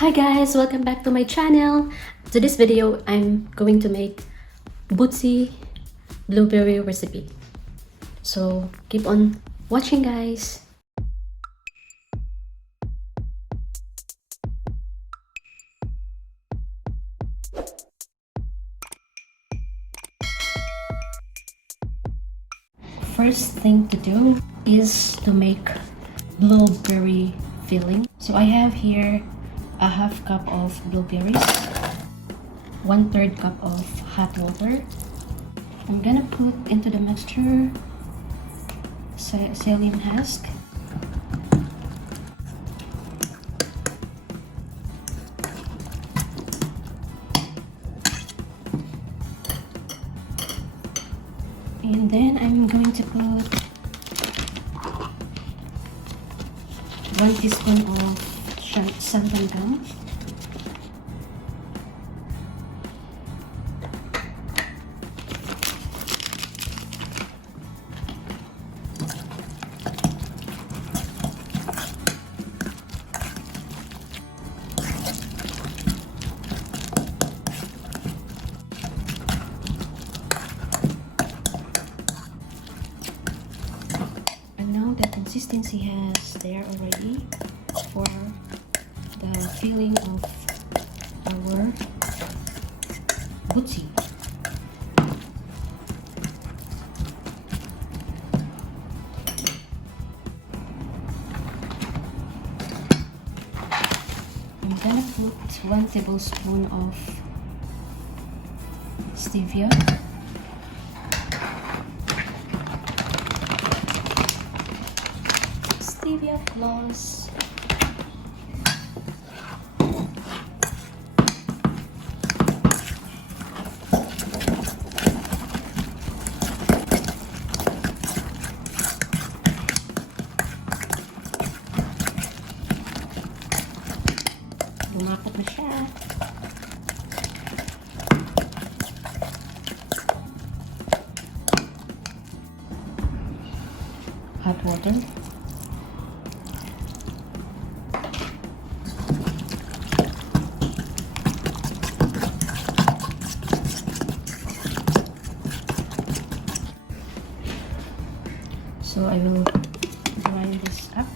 Hi guys, welcome back to my channel. To this video, I'm going to make butsi blueberry recipe. So keep on watching guys. First thing to do is to make blueberry filling. So I have here a half cup of blueberries, 1/3 cup of hot water. I'm gonna put into the mixture psyllium husk, and then I'm going to put 1 teaspoon of santan gum, and now the consistency has there already for the filling of our butsi. I'm gonna put 1 tablespoon of stevia, plus lumapot na siya. Hot water. So I will grind this up.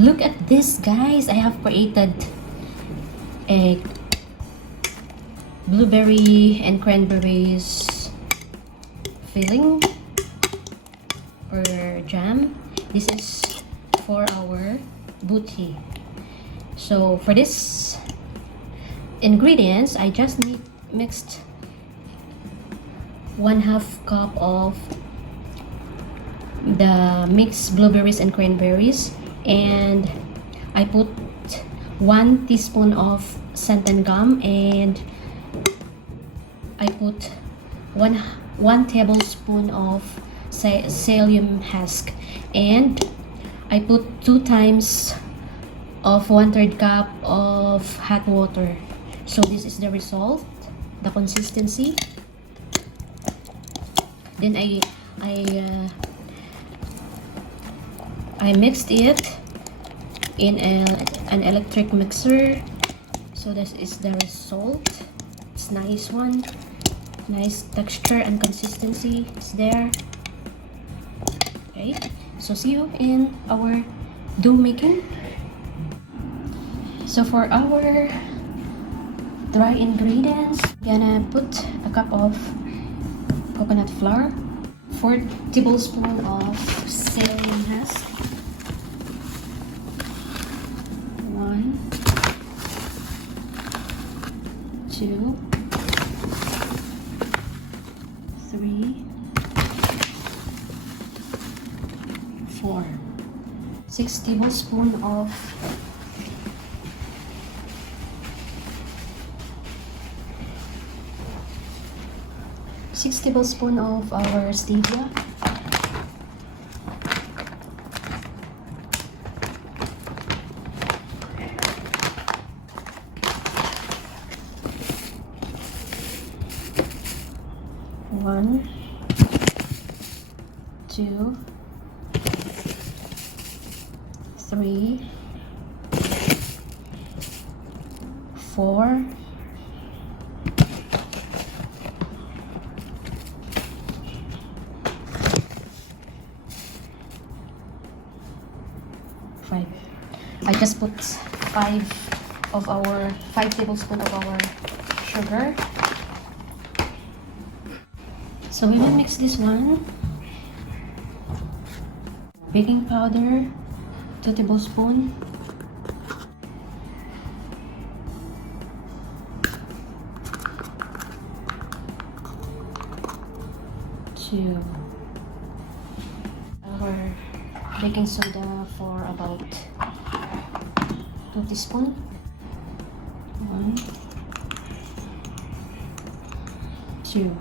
Look at this guys, I have created a blueberry and cranberries filling or jam. This is for our butsi. So for this ingredients, I just mixed 1/2 cup of the mixed blueberries and cranberries, and I put 1 teaspoon of santan gum, and I put one tablespoon of psyllium husk, and I put 2 times of 1/3 cup of hot water. So this is the result, the consistency. Then I mixed it in an electric mixer. So this is the result. It's nice one, nice texture and consistency is there. Okay, so see you in our dough making. So for our dry ingredients, I'm gonna put a cup of coconut flour, 4 tablespoons of psyllium husk, 1, 2, 3, 4, 6 tablespoons of our stevia, 1 1, 2, 3, 4, 5. I just put 5 tablespoons of our sugar. So we will mix this one. Baking powder, 2 tablespoons. Our baking soda for about 2 teaspoons. 1, 2.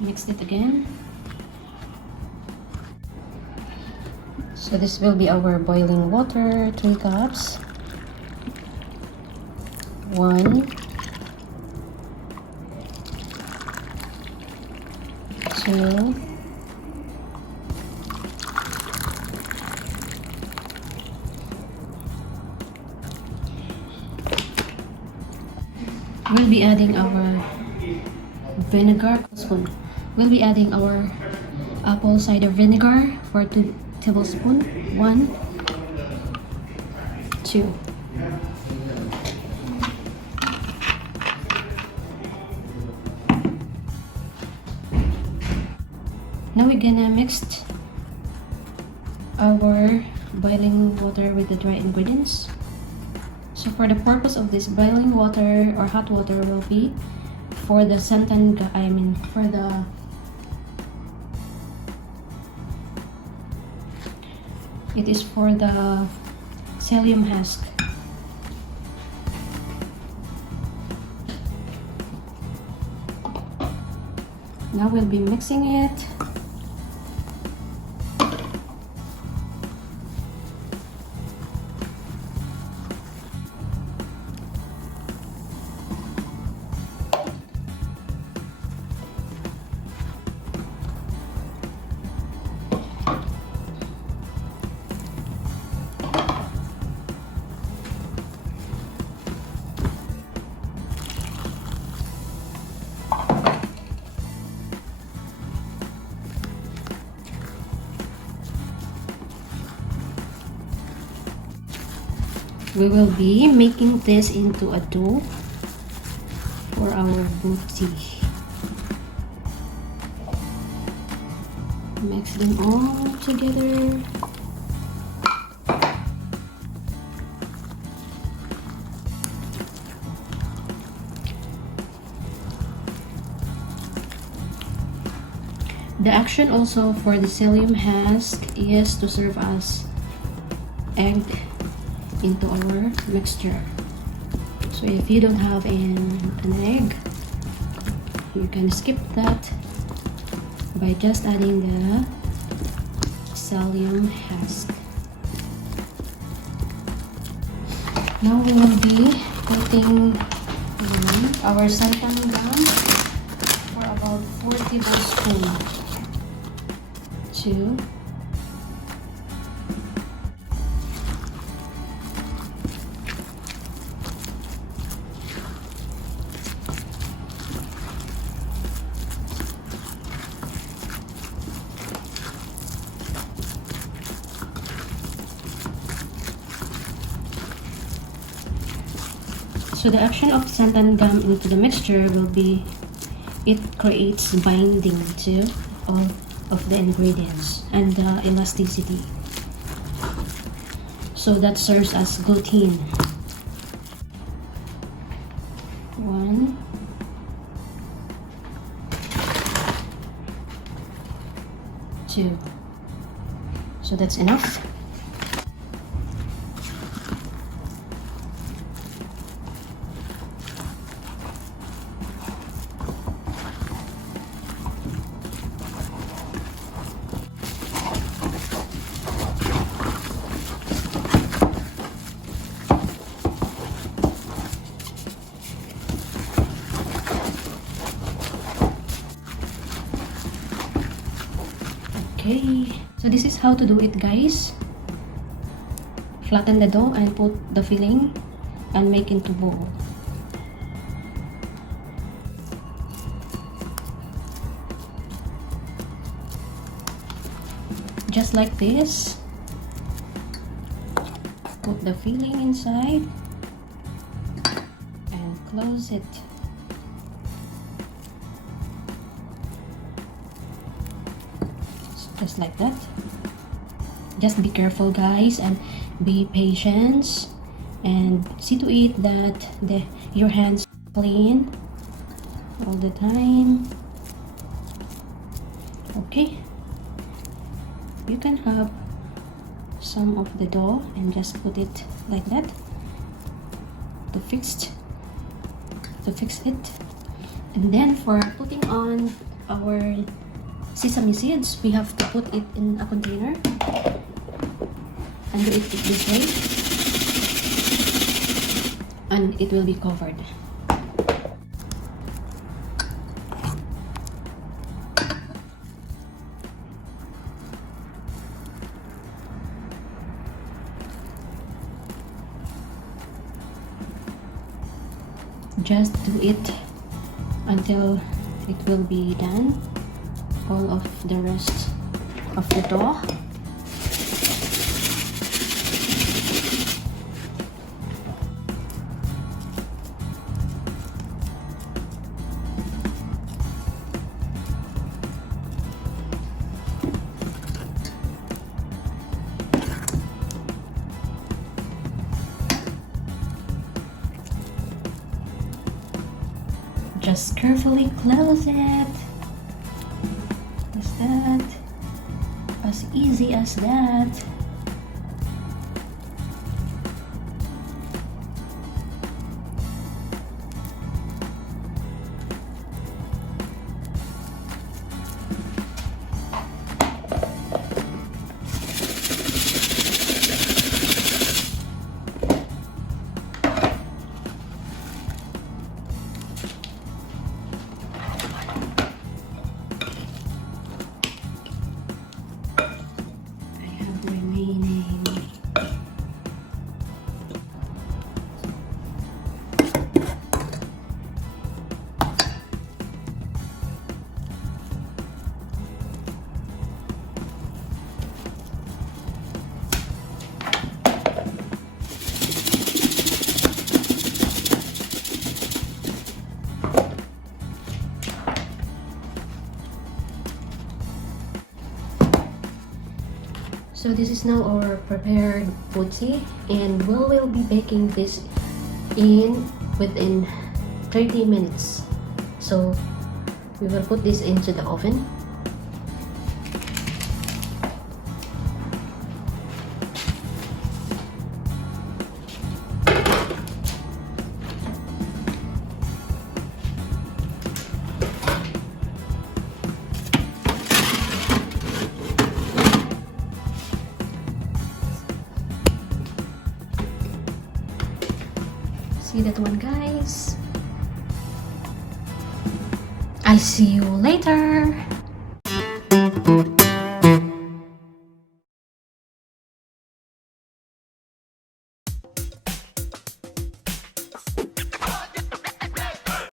Mix it again. So this will be our boiling water, 3 cups. 1, 2, 3. We'll be adding our vinegar spoon. We'll be adding our apple cider vinegar for 2 tablespoons. 1, 2. Now we're gonna mix our boiling water with the dry ingredients. So for the purpose of this boiling water or hot water will be for the it is for the psyllium husk. Now we'll be mixing it. We will be making this into a dough for our buchi. Mix them all together. The action also for the psyllium husk is to serve as egg into our mixture. So if you don't have an egg, you can skip that by just adding the psyllium husk. Now we will be putting our santan gum for about 4 tablespoons. 2, so the action of santan gum into the mixture will be it creates binding to all of the ingredients and the elasticity. So that serves as gluten. 1, 2. So that's enough. Okay, so this is how to do it, guys. Flatten the dough and put the filling and make into bowl. Just like this. Put the filling inside and close it. Just like that. Just be careful, guys, and be patient, and see to it that your hands clean all the time. Okay, you can have some of the dough and just put it like that to fix it. And then for putting on our sesame seeds, we have to put it in a container and do it this way, and it will be covered. Just do it until it will be done, all of the rest of the dough. Just carefully close it. Just that. As easy as that. So this is now our prepared buchi, and we will be baking this within 30 minutes. So we will put this into the oven. See that one, guys? I'll see you later.